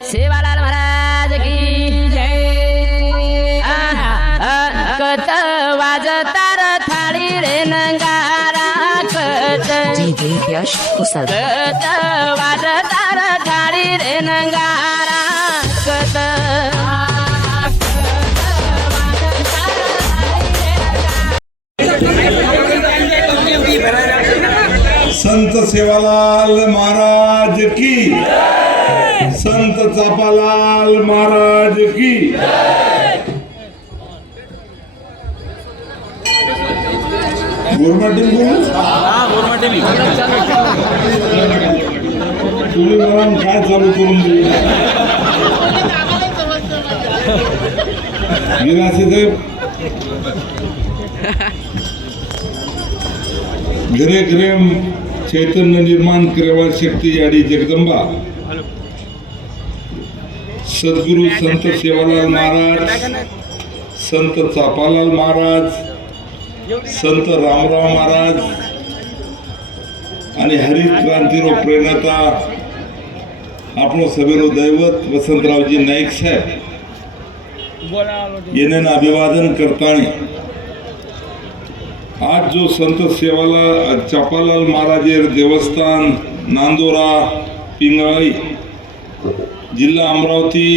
सेवालाल महाराज की जय। कत वाजतार थाळी रे नंगारा कत यश कुशल कत वाजतार थाळी रे नंगारा कत संत सेवालाल महाराज की, संत चापालाल महाराज की। गोरमाटी तुम्ही मला काय चालू करून दिली घरे घरे चैतन्य निर्माण करेवा शक्ती याडी जगदंबा सद्गुरु संत सेवालाल महाराज, संत चापालाल महाराज, संत रामराव महाराज आणि हरित क्रांतीनो प्रेरणता आपणो सभेनो दैवत वसंतरावजी नाईक साहेब येण्यानं अभिवादन करताना आज जो संत सेवालाल चापालाल महाराजेर देवस्थान नांदोरा पिंगळी जिल्हा अमरावती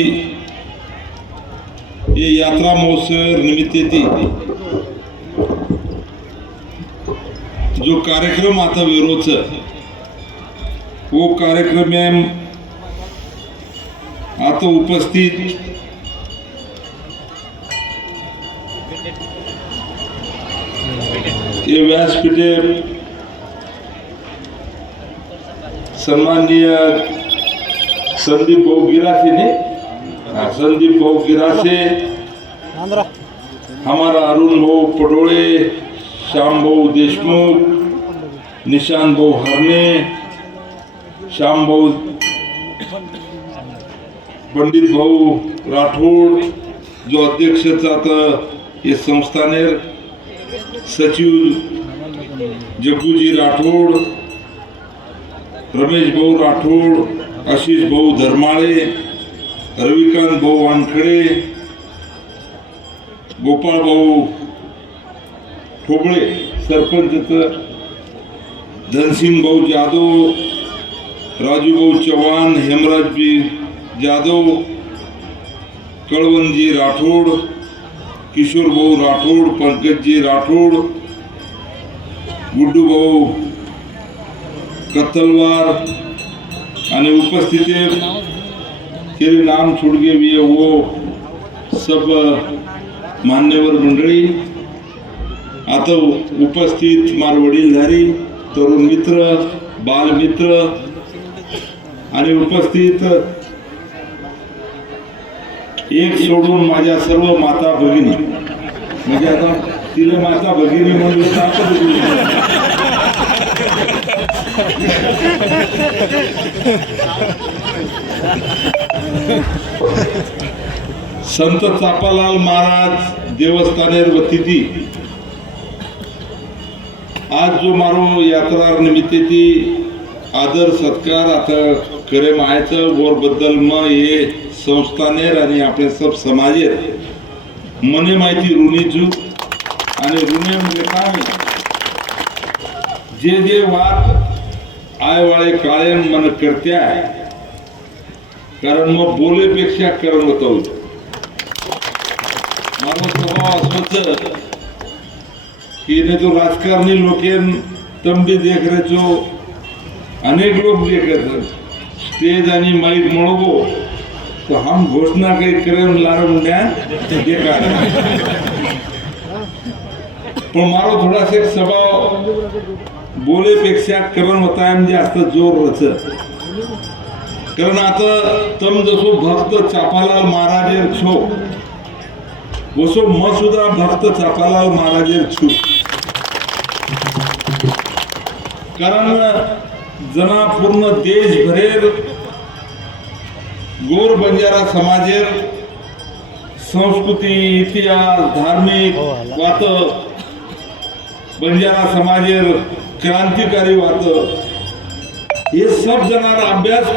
ये यात्रा महोत्सव निमित्तेती जो कार्यक्रम आता वेरोच वो कार्यक्रम आता उपस्थित ये व्यासपीठे सम्माननीय संदीप भाऊ गिरासे ने, संदीप भाऊ गिरासे, हमारा अरुण भाऊ पडोळे, श्याम भाऊ देशमुख, निशांत भाऊ हरणे, श्याम भाऊ पंडित भाऊ राठोड जो अध्यक्षचा ये संस्थानेर सचिव जग्गूजी राठोड, रमेश भाऊ राठोड, आशिष भाऊ धर्माळे, रविकांत भाऊ वानखडे, गोपाळ भाऊ ठोबळे सरपंच, धनसिंग भाऊ जाधव, राजू भाऊ चव्हाण, हेमराजजी जाधव, कळवणजी राठोड, किशोर भाऊ राठोड, पंकजजी राठोड, गुड्डू भाऊ कत्तलवार आणि उपस्थित तेरे नाम छोड़ के भी वो सब मान्यवर मंडळी आता उपस्थित मार वडीलधारी तरुण मित्र बाल मित्र आणि उपस्थित एक सोडून माझ्या सर्व माता भगिनी म्हणजे आता तिला माता भगिनी म्हणून संत चापालाल महाराज देवस्थानेर वतीती आज जो मारो यात्रा निमित्तेती आदर सत्कार आता करे मायचं वर बद्दल मग ये संस्थानेर आणि आपले सब समाजेर मने माहिती ऋणीचू आणि ऋणे म्हणजे काय जे जे वाद आयवाळे काळे मन करत्या कारण मग बोलेपेक्षा करण होतं मारो स्वभाव असंच की ने तो राजकारणी लोकेन तंबी देख रहे जो अनेक लोग देखत स्टेज आणि माइक म्हणगो तो हम घोषणा काही करेन लारून द्या देखा पण मारो थोडासा एक स्वभाव बोलेपेक्षा करण होता जास्त जोर रच कारण आता तम जसो भक्त चापालाल महाराजेर छो वसो म सुद्धा भक्त चापालाल महाराजेर छु कारण जना पूर्ण देश भरेर गोर बंजारा समाजेर संस्कृती इतिहास धार्मिक वात बंजारा समाजेर क्रांतिकारी वात हे सब जनार अभ्यास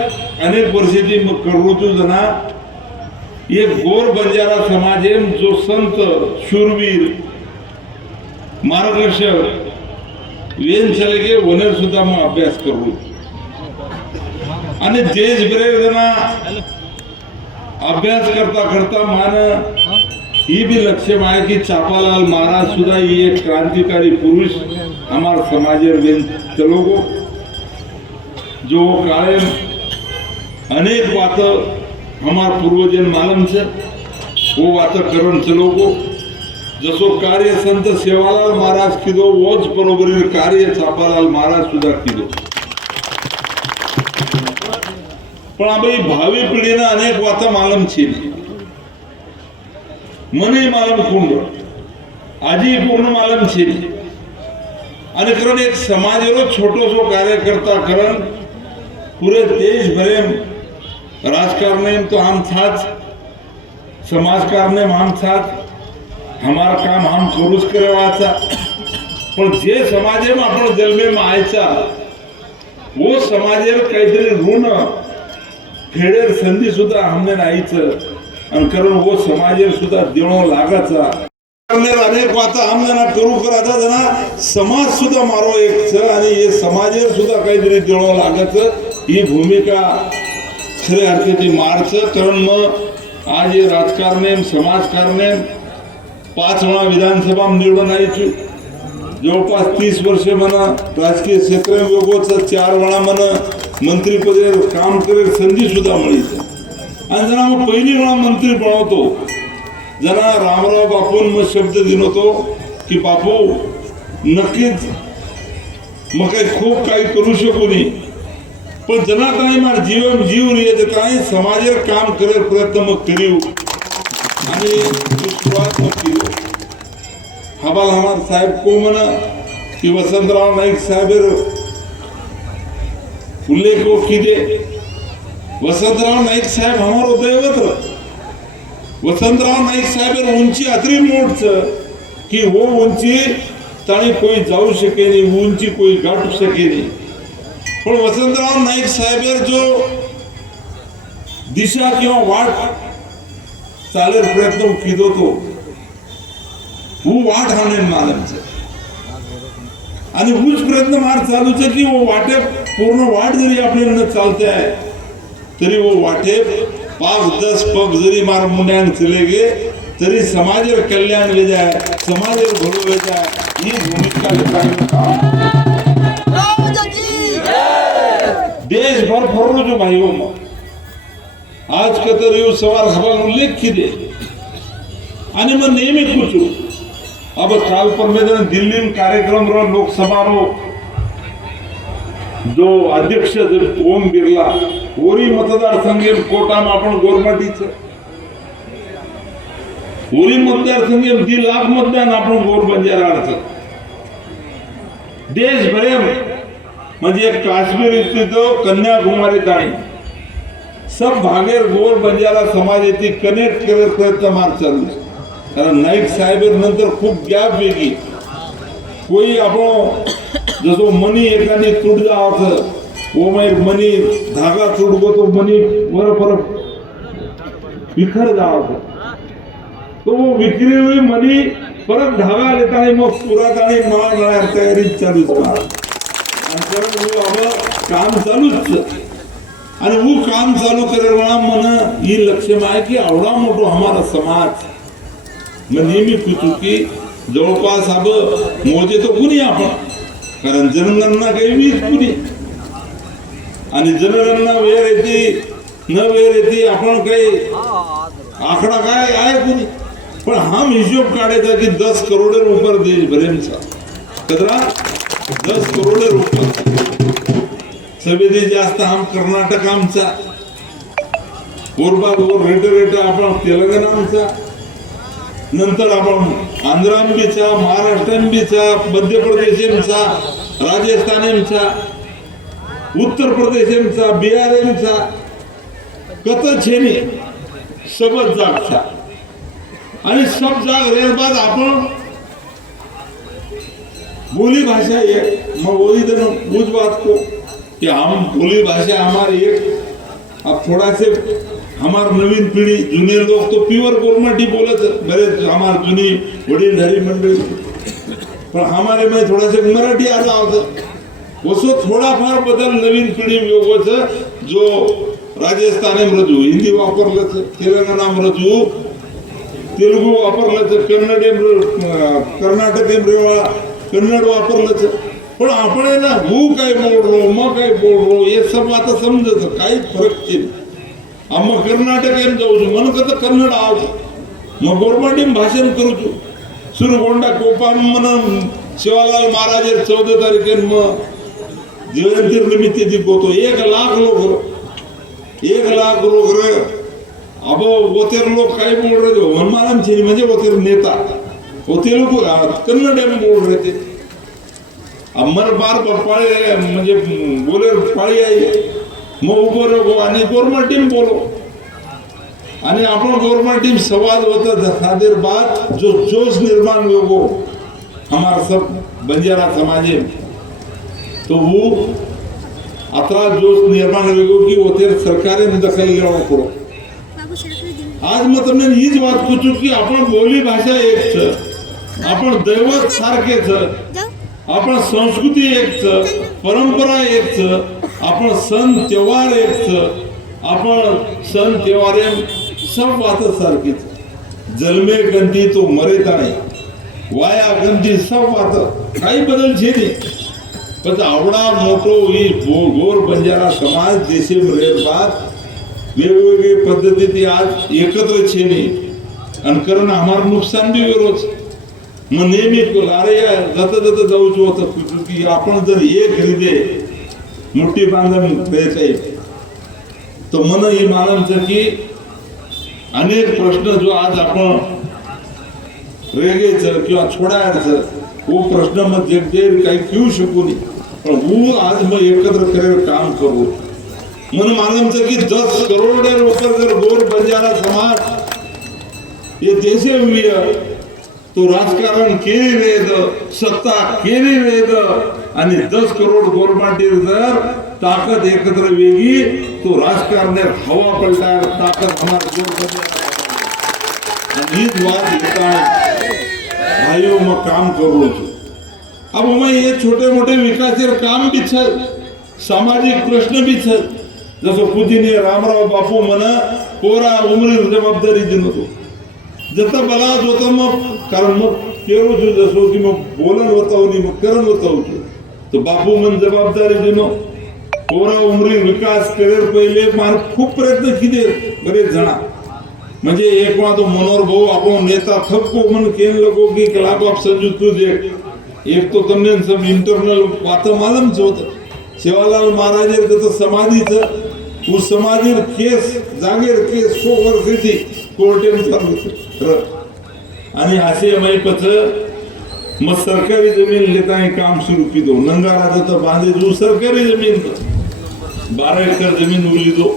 अनेक वर्षाची करोडो जना एक गोर बंजारा समाज है जो संत शूरवीर मार्गदर्शक वेन चले गे ओनर सुद्धा मग अभ्यास करू आणि देशभर जना अभ्यास करता करता मान ही भी लक्ष्य आहे की चापालाल महाराज सुद्धा ही एक क्रांतिकारी पुरुष हमार समाज वेन चलोगो जो कायम अनेक बात हमार पूर्वजन मालूम से वो बात करण चलोगो जसो कार्य संत सेवालाल महाराज कीधो वोच बरोबर कार्य चापालाल महाराज सुद्धा कीधो पण आम्ही भावी पिढीने अनेक बात मालूम छे મને માલમ કુંડ આજે પૂર્ણ માલમ છે અને કરણ એક સમાજનો છોટો સો કાર્યકર્તા કરણ પૂરે દેશ ભરે રાજકારણે તો આમ થાત समाजकारणे हम साथ हमारा काम हम करूच करवाचा पण जे समाजे में आपण जन्मे में आयचा वो समाजेर काहीतरी ऋण फेडेर संधी सुद्धा हमने नाहीच आणि कारण वो समाजेर सुद्धा देणो लागाचा अनेक वाता हमने करू कराचा जना समाज सुद्धा मारो एक छ आणि हे समाजेर सुद्धा काहीतरी देणो लागाच ही भूमिका खरे अर्थाची मारच कारण मग आज ये राजकारणे समाजकारणे 5 वेळा विधानसभा निवडून आयची जवळपास 30 वर्ष म्हणा राजकीय क्षेत्र योगोच 4 वेळा म्हणा मंत्रीपदे काम करे संधी सुद्धा मिळते आणि जना मग पहिली वेळा मंत्री बनवतो जना रामराव बापून मग शब्द दिनवतो की बापू नक्कीच मग काही खूप काही करू शकू नाही पण जना काही मार जीव येते काही समाजेर काम करे प्रयत्न मग करीव आणि सुरुवात मग केली हबाल हमार साहेब को मना कि वसंतराव नाईक साहेबर उल्लेख को कीदे वसंतराव नाईक साहेब हमारो दैवत वसंतराव नाईक साहेबर उंची अतरी मोठ कि वो उंची ताणी कोई जाऊ शके नहीं उंची कोई गाठू शके नहीं पण वसंतराव नाईक साहेबर जो दिशा किंवा वाट चालेल प्रयत्न कीधो तो वो वाट हाणे मालमचे आणि उच प्रयत्न मार चालूचे की वो वाटे पूर्ण वाट जरी आपल्याला चालते आहे तरी वो वाटे 5-10 पग जरी मार मुंड्यान चले गे तरी समाजेर कल्याण ले जाए समाजेर भलो ले जाए ही भूमिका लेता देश भर फरो जो भाइयों में आज के तर यो सवार हवा उल्लेख कीदे आणि मग नेहमी पूछू अब काल परमेदन दिल्ली में कार्यक्रम रो लोकसभा रो जो अध्यक्ष ओम बिरला ओरी मतदार संघ कोटा में अपन गोरमाटी छे ओरी मतदार संघ 2 लाख मतदान अपन गोर बंजारा छे देश भरे म्हणजे काश्मीर तो कन्याकुमारी ताई सब भागेर गोर बंजारा समाज येते कनेक्ट करे प्रयत्न मार चालू कारण नाईक साहेब नंतर खूप गॅप वेगळी कोई आपण जसो मनी एकाने तुट जावं वो माहिर मनी धागा तुटगो तो मनी वर परत विखर जावं तो वो विक्री हुई मनी परत धागा लेता मग पुरात आणि माळ तयारी चालूच काम चालूच आणि वो काम चालू करवाना मन ही लक्ष्य आहे की आवडा मोठो हमारा समाज मैं नेहमी पूछू की जवळपास अब मोजे तो कुणी आपण कारण जनगणना काही वीज कुणी आणि जनगणना वेळ येते न वेळ येते आपण काही आकडा काय आहे कुणी पण हम हिशोब काढायचा की 10 करोड ऊपर देश भरेमचा कदरा 10 करोड ऊपर सभेदी जास्त हम कर्नाटक आमचा गोरबाग रेट आपण तेलंगणा आमचा नंतर आपण आंध्रांबीचा महाराष्ट्रांबीचा मध्य प्रदेशचा राजस्थानचा उत्तर प्रदेशचा बिहारचा कत छेनी सबज जागचा आणि सब जाग रे बाद आपण बोली भाषा एक मैं वही दिन पूछ बात को कि हम बोली भाषा हमारी एक थोड़ा से हमार नवीन पीढ़ी जुने लोग तो प्युअर गोरमाटी बोलत बरेच हमार जुनी वडीलधारी मंडळी पण हमारे में थोड़ा से मराठी आला होता उसो थोडाफार बदल नवीन पिढी योगच जो राजस्थानी मृदू हिंदी वापरलं तेलंगणा मृदू तेलुगू वापरलं कर्नाटकी कन्नड वापरलं पण आपण है ना वो काय बोल रहो मैं काय बोल रहो ये सब आता समजत काही फरक नाही आम्हा कर्नाटक एम जाऊ मन कत कन्नड आव मग गोरमाटी भाषण करू तू सुरगोंडा कोपान मन शिवालाल महाराज 14 तारीखेन मग जयंती निमित्त दिखोतो 1 लाख लोग रे अब वोतेर लोग काय बोल रहे थे हनुमान छेनी म्हणजे वोतेर नेता वोतेर लोग कन्नड में बोल रहे थे अमर बार पाळे म्हणजे बोले पाळी आहे मग उभं रहो आणि गवर्नमेंट टीम बोलो आणि आपण गवर्नमेंट टीम संवाद होता देर बाद जो जोश निर्माण हो हमारा सब बंजारा समाज तो वो अतरा जोश निर्माण हो कि वो तेरे सरकारे में दखल लेना पड़ो आज मैं तुमने हीच बात पूछू कि अपन बोली भाषा एक छ अपन दैवत सारखे छ अपन संस्कृती एक छ परंपरा एक छ अपन सन त्योहार एक छ अपन सन त्योहारे सब बात सारखी जन्मे गंती तो मरे ताणे वाया गंती सब बात काही बदल छे नहीं पण आवडा मोठो ही गोर बंजारा समाज देशे रे बात वेगवेगळे पद्धती आज एकत्र छे नहीं आणि कारण हमार नुकसान भी वेरोच मग नेहमी अरे जाता जाऊच होतं की आपण जर एक हृदय मोठी बांधून द्यायचंय तर मन ही मानमचं की अनेक प्रश्न जो आज आपण रेगेच किंवा छोडायचं वो प्रश्न मग जगदेर काही घेऊ शकू नये पण वो आज मग एकत्र करेल काम करू मन मानमचं की 10 करोड रुपये जर गोर बंजारा समाज ये देशे हुई तो राजकारण केली वेद सत्ता केली वेद आणि 10 करोड गोरमाटी जर ताकद एकत्र वेगी तो राजकारण हवा पलटार ताकद हमार गोर ही बात लेता भाइयों में काम करो अब हमें ये छोटे मोटे विकास काम भी छ सामाजिक प्रश्न भी छ जसं पूजनीय रामराव बापू मना पोरा उमरी जबाबदारी दिन होतो जत बला होता मग कारण मग केरो जो जसो की मग बोलन होता मग करण होता तो बापू मन जबाबदारी दिनो पोरा उमरी विकास करेल पहिले मार खूप प्रयत्न किती बरेच जणा म्हणजे एक वेळा तो मनोहर भाऊ आपण नेता थक्को मन केन लगो की क्लब ऑफ संजू तुझे एक तो तमने सब इंटरनल बात मालूम होत शिवालाल महाराज तर समाधीचं उस समाधीर केस जागेर केस 100 वर्षाची कोर्टेन चालू आणि असे माहिपच मग सरकारी जमीन लेता काम शुरू की दो नंगारा तो बांधे जो सरकारी जमीन 12 एकड़ जमीन उगली दो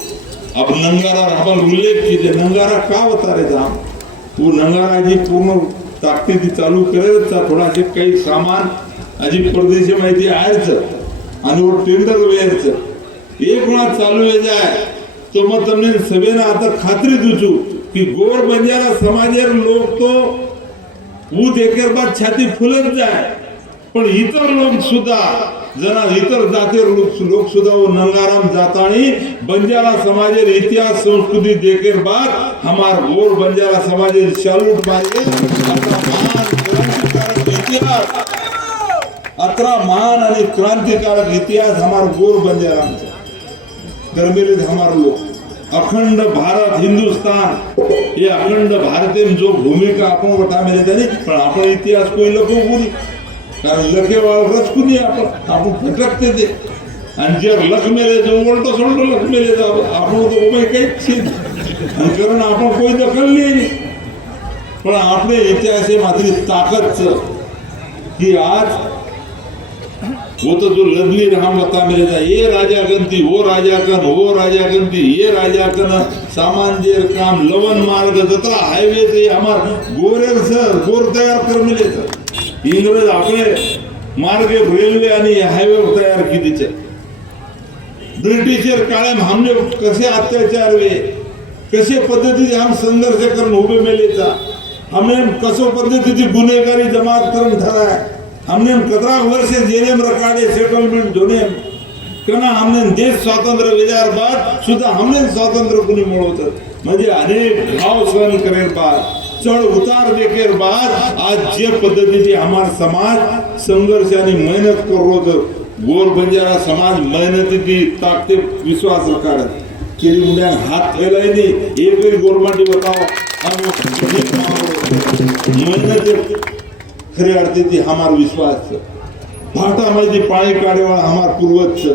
अब नंगारा आपण उल्लेख की नंगारा का होता रे जाम वो नंगारा जी पूर्ण ताकदीने चालू करेल थोड़ा से काही सामान अजी परदेशी माहिती आहेच आणि वो टेंडर वेयरच एक वेळा चालू हो जाए तो मग तमने सभेना आता खात्री दूचू कि गोर बंजारा समाजेर लोग तो वो देखेर बाद छाती फुलत जाए पण इतर लोग सुद्धा जना इतर जातीर लोग सुद्धा वो नंगाराम जातानी बंजारा समाजेर इतिहास संस्कृति देखेर बाद हमार गोर बंजारा समाजेर सैल्यूट मारिए अतरा महान आणि क्रांतिकारक इतिहास हमार गोर बंजारांचा गर्मेले हमार लोग अखंड भारत हिंदुस्तान ये अखंड भारत में जो भूमिका आपण वठा मेले त्याने पण आपण इतिहास कोई लको पुरी कारण लखे वाळ रचकुनी आपण फटकते ते आणि जर लख मेले जो उलटो सोलटो लख मेले जाव आपण तो उभे काही छे आणि कारण आपण कोई दखल नाही पण आपले इतिहासे मात्र ताकद की आज वो तो जो लदली राम बता मेरे था ये राजा गंती वो राजा कन वो राजा गंती ये राजा कन सामान जेर काम लवन मार्ग जतरा हाईवे ते हमार गोरेर सर गोर तयार कर मिले था इंग्रज आपले मार्ग रेल्वे आणि हाईवे तयार की दिचे ब्रिटिशर काळे हमने कसे अत्याचार हुए, कसे पद्धतीने हम संघर्ष करून उभे मेले था, हमने कसो पद्धतीची गुन्हेगारी जमात करून ठराय, हमने 17 वर्ष जेल में रखाडे सेटलमेंट जोने कना हमने देश स्वातंत्र्य विचार बाद सुद्धा हमने स्वातंत्र्य कुणी मिळवत म्हणजे अनेक घाव सहन करेल बाद चढ़ उतार देखेर बाद आज जे पद्धतीने हमारा समाज संघर्ष आणि मेहनत करो तो गोर बंजारा समाज मेहनत की ताकते विश्वास रखा केली मुंड्या हात फैलाई नहीं एक भी गवर्नमेंट बताओ मेहनत खरे अर्थे ती हमार विश्वास भाटामध्ये पाणी काढेवाळा हमार पूर्वज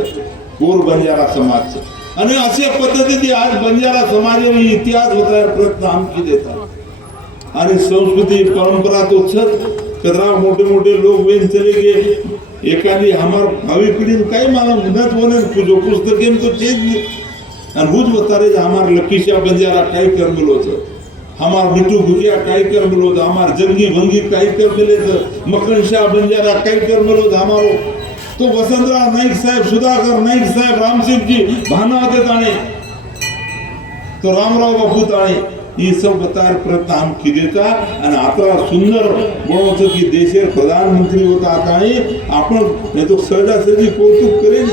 गोर बंजारा समाज आणि अशा पद्धतीने आज बंजारा समाजाने इतिहास होता प्रयत्न आमची देतात आणि संस्कृती परंपरा तो छत कदरा मोठे मोठे लोग वेन चले गए एखादी हमार भावी पिढी काही मला म्हणत होणे जो पुस्तकें तो चेंज नहीं आणि हुज बतारे हमार लकीशा बंजारा काही कर मिलो होतं हमार मिठू भुजिया काही कर मिलो होतं हमार जंगी भंगी काही कर मिले तर मकरशाह बंजारा काही कर मिलो होतं हमारो तो वसंतराव नाईक साहेब सुधाकर नाईक साहेब रामसिंग जी भाना होते ताणे तो रामराव बापू ताणे ये सब बतार प्रयत्न हम किए था आणि आता सुंदर बनवतो की देशेर प्रधानमंत्री होता आता आपण नहीं तो सहजासहजी कौतुक करेन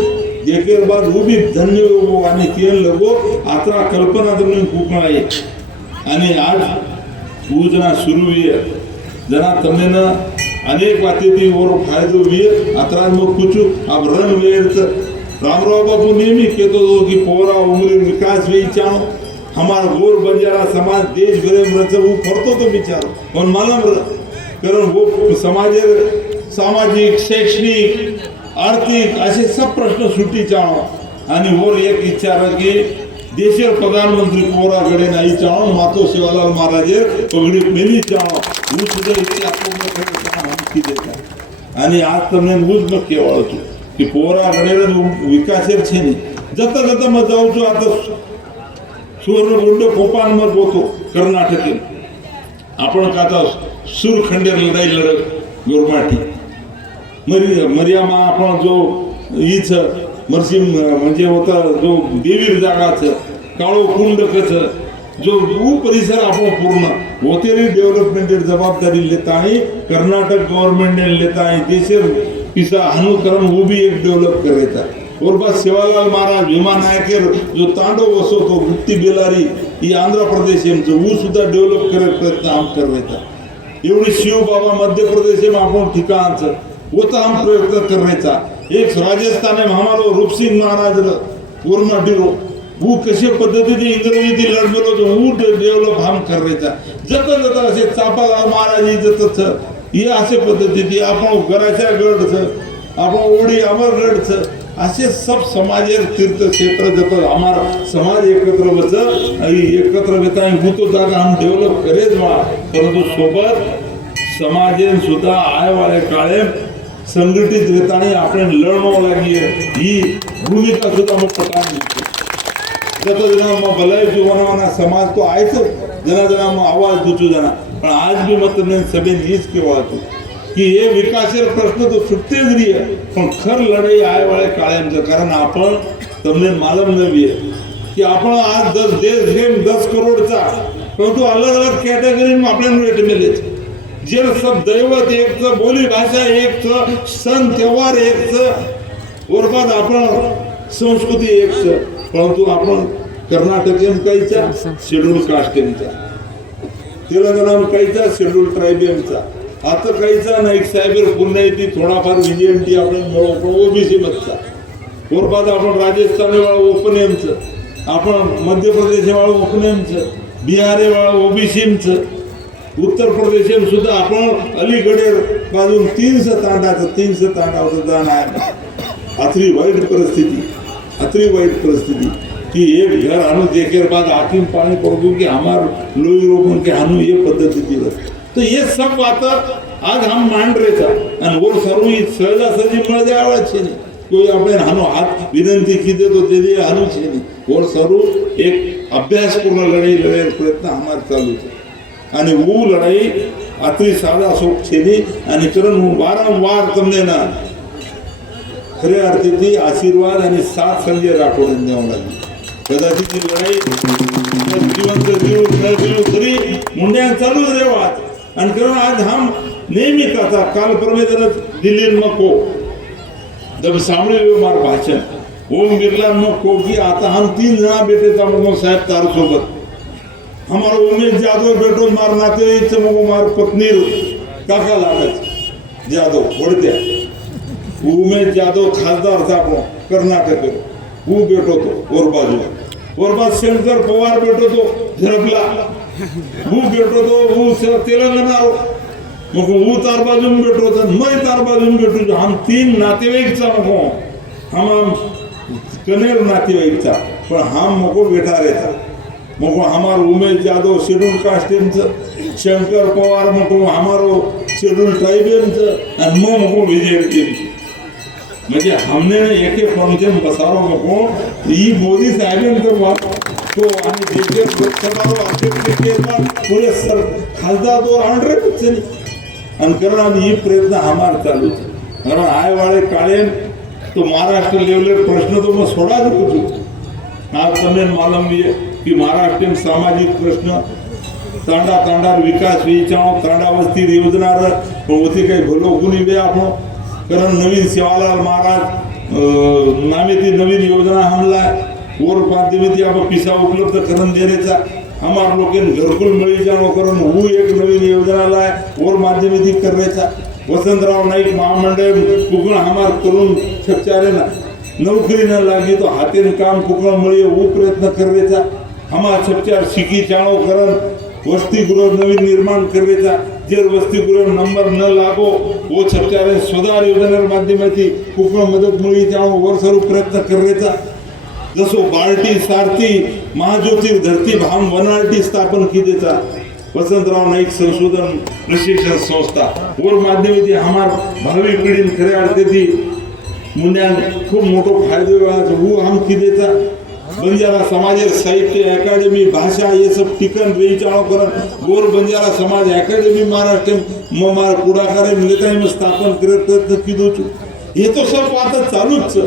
देखेर बाद वो भी धन्य हो आणि तेल लगो आता कल्पना तुम्ही खूप आहे आणि आज योजना सुरू आहे जना तमने ना अनेक बातें थी और फायदो भी आता मग कुछ अब रन वेर रामराव बापू नेहमी कहतो तो कि पोरा उमरी विकास भी चाहो हमारा गोर बंजारा समाज देश भर वो करतो तो विचार पण मला कारण वो समाज सामाजिक शैक्षणिक आर्थिक असे सब प्रश्न सुटी चाहो आणि वर एक विचार की देशेर प्रधानमंत्री पोराकडे नाही चाहो मातो शिवालाल महाराजे पगडी मेली चाहो वो सुद्धा इतकी आत्महत्या देता आणि आज તમને હું જ કહેવાળો છું કે પોરાकडे વિકાસેર છે નહીં જતા જતા મત જાઉં છું आता सुवर्णकुंड कोपान मत होतो कर्नाटक आपण काता सुरखंडेर लढाई लढत गोरमाठी मरियामा आपण जो हीच मरसिंग म्हणजे होता जो देवीर जागाच काळो कुंड कच जो वो परिसर आपण पूर्ण होतेरी डेव्हलपमेंट जबाबदारी लेता आहे कर्नाटक गवर्नमेंट ने लेता है देशेर पिसा अनुकरण वो भी एक डेव्हलप करायचा और बस शिवालाल महाराज भीमा नायकेर जो तांडव वसवतो गुप्ती बेलारी ही आंध्र प्रदेश वो सुद्धा डेव्हलप करे प्रयत्न हम कर रहे था एवढी शिव बाबा मध्य प्रदेश में आपण ठिकाण वो तो हम प्रयत्न कर रहे था एक राजस्थान में हमारो रूपसिंह महाराज पूर्ण डिरो वो कशा पद्धतीने इंग्रजी लढलो तो वो डेव्हलप हम कर रहे था जत जत असे चापालाल महाराज जत हे असे पद्धतीने आपण घराच्या गड आपण ओढी अमरगड असे सब समाजेर तीर्थ क्षेत्र जत हमारा समाज एकत्र बच एकत्र घेता तो जागा हम डेव्हलप करेच वा परंतु सोबत समाजेन सुद्धा आय वाले काळे संघटित घेताना आपण लढणं लागी ही भूमिका सुद्धा मग प्रकार निघते जत जना मग भलाई जीवनाना समाज तो आहेच जना जना मग आवाज दुचू जना पण आज भी मत सभे हीच केवळ कि ये विकासेर प्रश्न तो सुटते जरी है पण खर लढाई आय वाले काळ्यांचं कारण आपण तमने मालूम नवी है कि आपण आज 10 देश गेम 10 करोडचा परंतु अलग अलग कैटेगरी में आपल्याला रेट मिले जे सब दैवत एक बोली भाषा एक सण त्योहार एक और बाद आपण संस्कृती एक परंतु आपण कर्नाटक काहीचा शेड्यूल कास्टचा तेलंगणा काहीचा शेड्यूल ट्रायबेमचा आता काहीचा नाईक साहेब पूर्ण येते थोडाफार विजयंती आपण ओबीसी मधचा और बाद आपण राजस्थानी वाळा ओपनेमचं आपण मध्य प्रदेश वाळा ओपनेमचं बिहारी वाळा ओबीसीमचं उत्तर प्रदेश सुद्धा आपण अलीकडे बाजून 300 तांडाचं दान आहे अत्री वाईट परिस्थिती कि एक घर आणू देखेर बाद आखिम पानी पड़ू कि हमार लोई रोगों के हानु ये पद्धति थी तो ये सब बात आज हम मान रहे था और वो सर्व सहजासहजी मिल जाए अच्छे नहीं कोई अपने हानो हाथ विनंती की दे तो दे दिए हानु छे नहीं और सर्व एक अभ्यासपूर्ण लड़ाई लड़ाई प्रयत्न हमारे चालू थे आणि वो लड़ाई अति साधा शोक छे नहीं आणि कारण वारंवार तमने ना खऱ्या अर्थाची आशीर्वाद आणि साथ संजय राठोड यांनी द्यावं लागली. कदाचित ही लढाई जिवंत जीव न जीव तरी मुंड्या चालूच रेवाच. आणि कारण आज हम नेहमी कथा काल परमेश्वर दिल्ली नको जब सामने हुए मार भाषण ओम बिरला नको की आता हम 3 जना बेटे मगो साहेब तार सोबत हमारा उमेश जाधव बेटो मार नाते मगो मार पत्नी काका लागत जाधव वडत्या उमेश जाधव खासदार था कर्नाटक वो बेटो तो और बाजू शंकर पवार बेटो तो झरपला वो बेटो तो वो तेलंगाना मग वो तार बाजून बेटो तो मैं तार बाजून बेटो हम 3 नातेवाईकचा मगो हम कनेर नातेवाईकचा पण हम मगो बेटारेचा मगो हमार उमेश जाधव शेड्यूल कास्टेमचं शंकर पवार मगो हमारो शेड्यूल ट्राइबेलचं आणि मगो विजय टीमचं म्हणजे हमने एके फंक्शन बसारो मगो ई मोदी साहेबांचं बात तो आणि देशे लोकसभारो अध्यक्ष के बाद पूरे सर खासदार 200 आणि कारण ही प्रयत्न हमार चालू कारण आय वाळे काळे तो महाराष्ट्र लेवल प्रश्न तो मग सोडा होतो. आज તમને मालूम है कि महाराष्ट्र में सामाजिक प्रश्न तांडा तांडार विकास विचार तांडा वस्ती योजना होती काही भलो गुणी वे आपण कारण नवीन सेवालाल महाराज नामेती नवीन योजना हमला और माध्यमेती आप पिसा उपलब्ध करून देण्याचा हमार लोकेन घरकुल मिळी जाणो करून वो एक नवीन योजना लाय और माध्यमेती करण्याचा वसंतराव नाईक महामंडळ कुकण हमार तरुण छपचारे ना नौकरी न लागी तो हाथेन काम कुकण मिळे वो प्रयत्न करण्याचा हमार छपचार शिकी चाणो करण वसतिगृह नवीन निर्माण करण्याचा जे वसतिगृह नंबर न लागो वो छपचारे सुधार योजनेच्या माध्यमाती कुकण मदत मिळी जाणो वर सर्व प्रयत्न करण्याचा जसो बाल्टी सारथी महाज्योतिर धरती भाम वनाल्टी स्थापन केलेचा वसंतराव नाईक संशोधन प्रशिक्षण संस्था वर माध्यमाती हमार भावी पिढीन खऱ्या अर्थाची मुन्यान खूप मोठो फायदो वो हम किदेचा बंजारा समाज साहित्य अकादमी भाषा ये सब टिकन वेचाणो करन गोर बंजारा समाज अकादमी महाराष्ट्र मार पुढाकार मिळताय मग स्थापन करत प्रयत्न किदो हे तो सब आता चालूच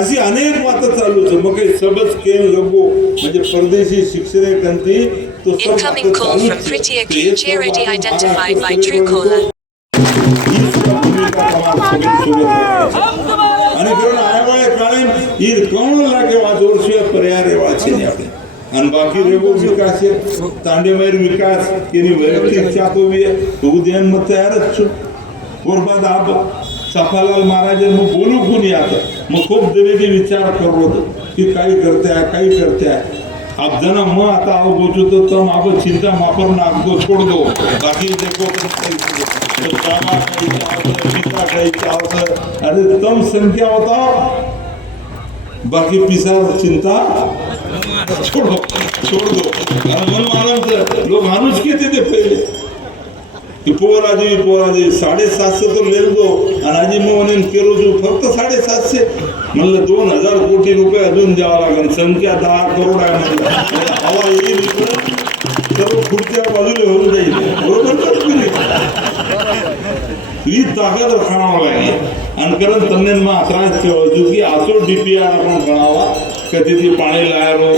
अशी अनेक बात चालूच मग काही सबच केन लगो म्हणजे परदेशी शिक्षणेकंती तो सब Incoming call from Pretty Acute Charity identified by Truecaller. અને કારણ આયવાળે કાળે ઈ કોણ લાગે વાત વર્ષે पर्याय રેવા છે ને આપણે અને બાકી રેવો વિકાસ છે તાંડેમેર વિકાસ એની વૈયક્તિક ઈચ્છા તો હું ધ્યાન માં તૈયાર જ છું और बाद आप सफालाल महाराज मग बोलू कोणी आता मग खूप जणेची विचार करू की काही करते आहे आप जना मग आता आओ बोचू तो तम आप चिंता मापर नाक दो छोड़ दो बाकी देखो अरे तम संख्या होता बाकी पिसा चिंता छोड़ दो मन मानम लोग मानुष के थे पहले की पोराजी 750 तो ले दो आणि आजी मोहन केलो जो फक्त 750 म्हणलं 2000 कोटी रुपये अजून द्यावा लागेल संख्या 10 करोड आहे म्हणलं हवा येईल सर्व खुर्च्या बाजूला होऊन जाईल बरोबर ही ताकद राखावं लागेल आणि कारण તમને ત્રાસ થયો હજુ કે આસો ડીપીઆર आपण ગણાવા કે તેથી પાણી લાયરો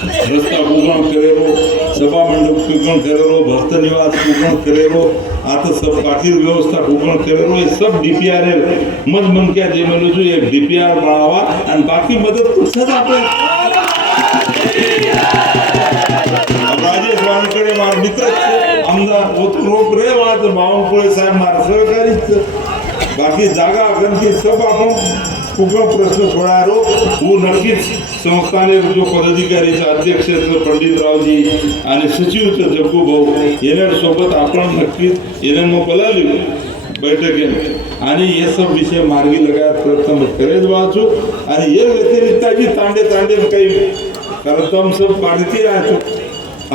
रस्ता पूर्ण करेलो सभा मंडप पूर्ण करेलो भक्त निवास पूर्ण करेलो आता सब बाकी व्यवस्था पूर्ण करेलो ये सब डीपीआर है मत मन क्या जे म्हणलो जो एक डीपीआर बनावा आणि बाकी मदत कुठच आपण राजेश वानकडे मार मित्र आमदार होत रोप रे वाद बावनकुळे साहेब मार सहकारीच बाकी जागा गणती सब आपण खूप प्रश्न सोडारो वो नक्कीच संस्थाने जो पदाधिकारीचा अध्यक्ष पंडितरावजी आणि सचिवचं जग्गू भाऊ यांच्यासोबत आपण नक्कीच यांना बोलावली बैठकीत आणि हे सब विषय मार्गी लगायत प्रयत्न करेच वाचू आणि हे व्यतिरिक्त जी तांडे काही कारण तुम सब पाडती आहे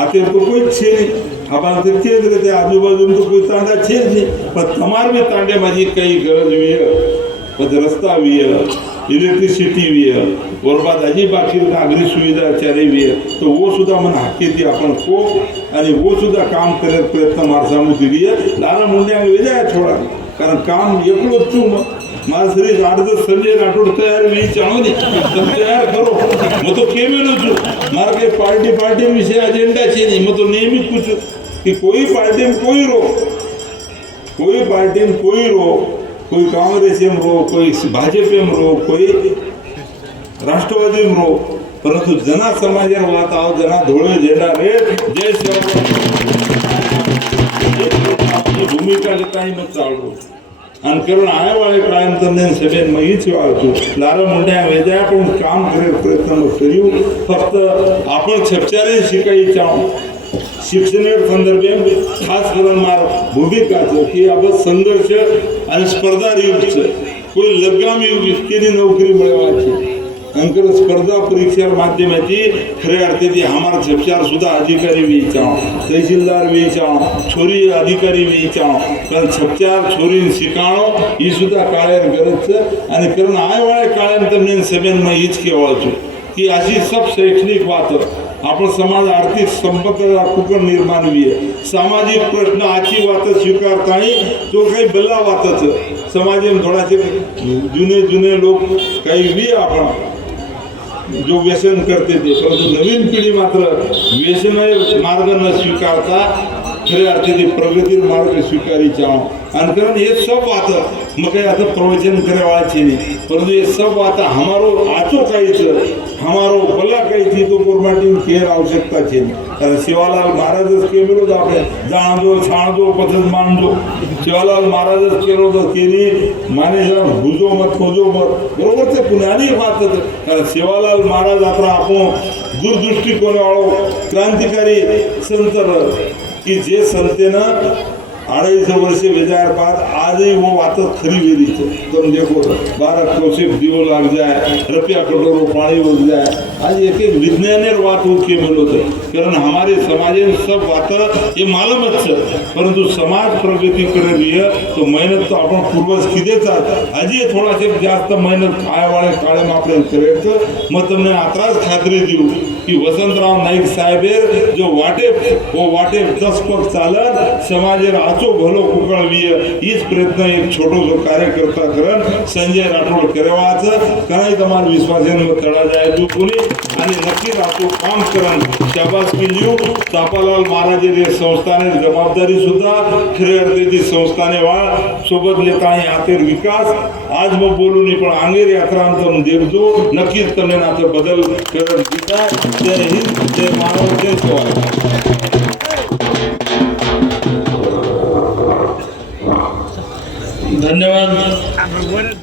आते तो कोई छे नहीं हमारे तो तेज रहते आजूबाजू में तो कोई तांडा छे नहीं पर तमार में तांडे माझी कई गरज भी है पर रास्ता भी है इलेक्ट्रिसिटी भी है और बाद अजी बाकी नागरिक सुविधा चारे भी है तो वो सुद्धा मन हक्की थी अपन को आणि वो सुद्धा काम करत प्रयत्न मारसामू दिली है लारा मुंड्या वेजा छोड़ा कारण काम एकलोच तू મારા શ્રી આડદ સંજય રાઠોડ તૈયાર વી ચાહો ને તમે તૈયાર કરો હું તો કેમેલું છું મારા કઈ પાર્ટી વિશે એજન્ડા છે નહીં હું તો નિયમિત પૂછું કે કોઈ પાર્ટી કોઈ રો કોઈ कांग्रेस एम रो कोई भाजप एम रो कोई राष्ट्रवादी एम रो परंतु जना समाज वात आओ जना धोळे झेंडा रे जय श्री भूमिका लेता मत चालू आणि करून आया वाळे कायम तंदे सभेन महीच वाळतो लारा मुंड्या वेद्या पण काम करे प्रयत्न કર્યું फक्त आपण छपचारे शिकाई चाहू शिक्षण संदर्भे खास करून मार भूमिका છે કે આ બસ સંઘર્ષ અને સ્પર્ધા યુગ છે કોઈ લગામ યુગ કેની નોકરી મળવા છે અંકર સ્પર્ધા પરીક્ષા માધ્યમેથી ખરે અર્થેથી અમારા છપચાર સુધા અધિકારી વેચાણ તહસીલદાર વેચાણ છોરી અધિકારી વેચાણ પણ છપચાર છોરીને શીખાણો એ સુધા કાળેર ગરજ છે અને કરણ આયવાળે કાળેમ તમને સબેનમાં એ જ કહેવાય છું કે અशी सब शैक्षणिक वात आपण समाज आर्थिक संपत्तीला कुकण निर्माण वीए सामाजिक प्रश्न आची वात स्वीकारतानी तो काही बल्ला वातच समाजेम थोडासे जुने लोक काही वी आपण जो व्यसन करते ते परंतु नवीन पिढी मात्र व्यसन मार्ग न स्वीकारता खरे अर्थात प्रगती मार्ग स्वीकारीचा आणि कारण हे सब बात मग आता प्रवचन करे वाळाची नाही परंतु ये सब बात हमारो आचो काहीच हमारो भला काही थी तो गवर्नमेंट केअर आवश्यकता છે कारण शिवालाल महाराजच केलो तो આપણે જાણજો છાણજો પસંદ માનજો शिवालाल महाराजच केलो तो केली माने भुजो मत खोजो मत बरोबर ते पुण्यानी વાત છે कारण शिवालाल महाराज આપણા આપણો दूरदृष्टिकोन वाळो क्रांतिकारी संत की जे संतेनं 250 वर्षे वेजार बाद आज ही वो बात खरी वेरी है तुम देखो 12 कोशिश दिवो लग जाए रुपया करोड़ों पानी उग जाए आज एक एक विज्ञानेर बात हो के मिलो थे कारण हमारे समाज में सब बात ये मालूम है परंतु समाज प्रगति कर रही है तो मेहनत तो अपन पूर्वज किदे था आज ये थोड़ा से जास्त मेहनत आया वाले काळे में आपण करे मग तुमने आत्रास खात्री देऊ की वसंतराव नाईक साहेब जो वाटे 10 पग चालत समाजेर आचो भलो कुकळवीय हीच प्रयत्न एक छोटो जो कार्यकर्ता करन संजय राठोड करेवाच काही तुम्हाला विश्वासाने तळा जाय जो कोणी आणि नक्की रातो काम करन शाबासकी लियो चापालाल महाराज रे संस्थाने जबाबदारी सुद्धा खरे अर्थेची संस्थाने वाळ सोबत लेता आतेर विकास आज मग बोलू नाही पण अंगेर यात्रांतम देखजो नक्कीच તમને નાતે બદલ કરન દીતા જય હિન્દ જય માનવ જય સ્વામી धन्यवाद.